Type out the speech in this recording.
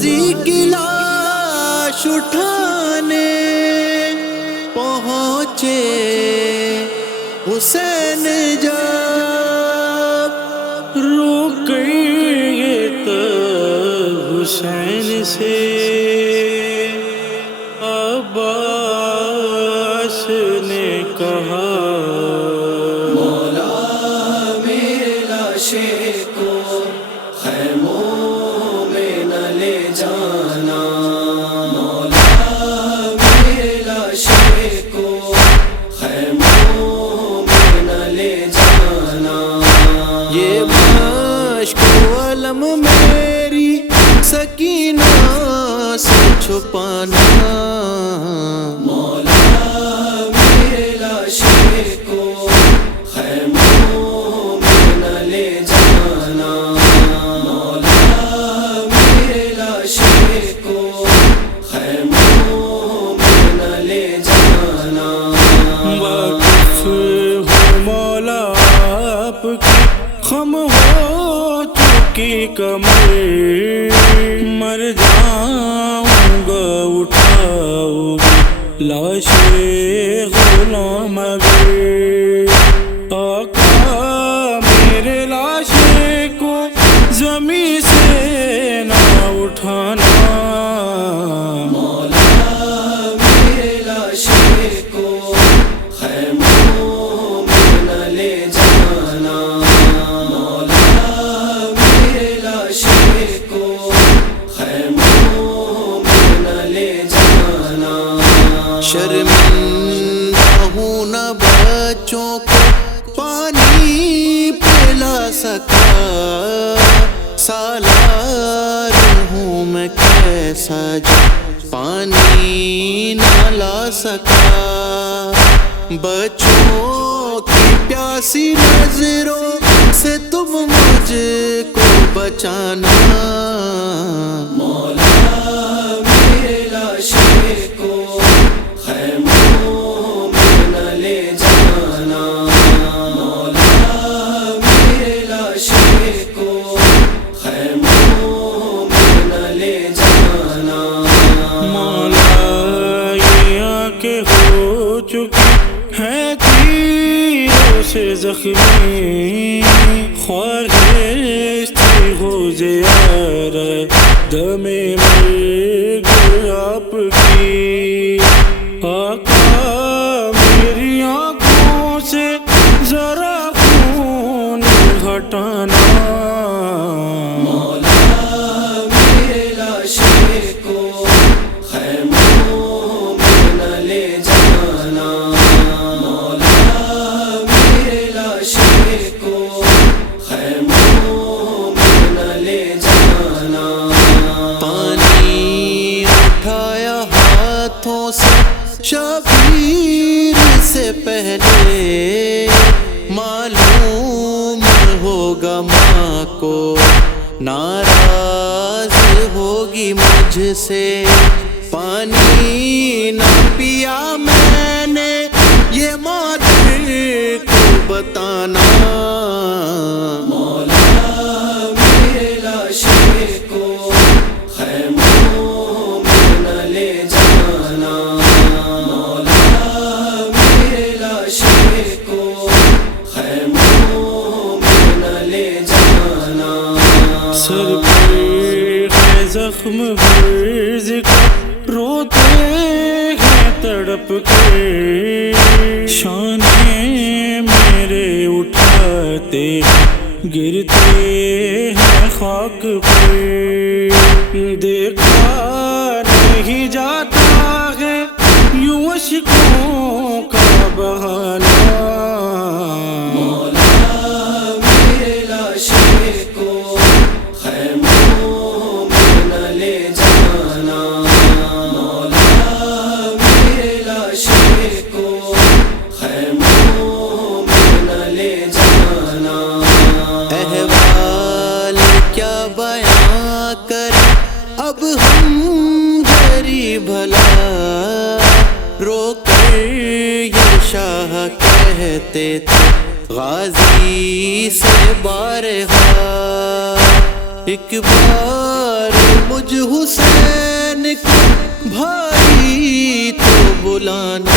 غازی کی لاش اٹھانے پہنچے حسین جب رکیے تب حسین سے عباس نے کہا مولا میرے لاشے کو خیموں میں نہ لے جانا، مولا میرے لاشے کو خیموں میں نہ لے جانا، یہ مشک و علم میری سکینہ سے چھپانا، مولا میرے لاشے کو خیموں میں نہ لے جانا، مولا میرے لاشے کو خیموں میں نہ لے جانا۔ واقف ہوں مولا آپ کی خم ہو چکی کمر، مر جاؤں گا اٹھاؤ لاش غلام اگر، آقا میرے لاشے کو زمین سے نہ اٹھانا، مولا میرے لاشے کو خیموں میں نہ لے جانا، مولا میرے لاشے کو خیموں میں نہ لے جانا۔ شرمندہ ہوں نہ بچوں کو پانی پلا سکا، سالار ہوں میں کیسا جو پانی نہ لا سکا، بچوں کی پیاسی نظروں سے تم مجھ کو بچانا، مولا میرے لاشے کو خیموں میں نہ لے جانا، مولا میرے لاشے کو خیموں میں نہ لے جانا۔ مولا یہ آنکھیں ہو چکی ہیں تیروں سے زخمی، خواہش تھی ہو زیارہ دم مرگ آپ کی، آقا میری آنکھوں سے ذرا خون ہٹانا، مولا میرے لاشے کو خیموں میں نہ لے جانا، مولا میرے لاشے کو خیموں میں نہ لے جانا۔ پانی اٹھایا ہاتھوں سے شبیر سے پہلے، معلوم ہوگا ماں کو ناراض ہوگی مجھ سے، پانی نہ پیا میں نے یہ مادر کو بتانا، مولا میرے لاشے کو خیموں میں نہ لے جانا، مولا میرے لاشے کو خیموں میں نہ لے جانا۔ سر پر ہے زخم غرض کا روتے ہیں تڑپ کے، شانے میرے اٹھاتے گرتے ہیں خاک پر، دیکھا نہیں جاتا ہے یوں اشکوں کا بہانا، مولا میرے لاشے کو خیموں میں نہ لے جانا، مولا میرے لاشے کو خیموں میں نہ لے جانا۔ احوال کیا بیان کریں اب ہم جری بھلا، رو کر یہ شاہ کہتے تھے غازی سے بارہا، ایک بار یار مجھ حسین کو بھائی تو بلانا.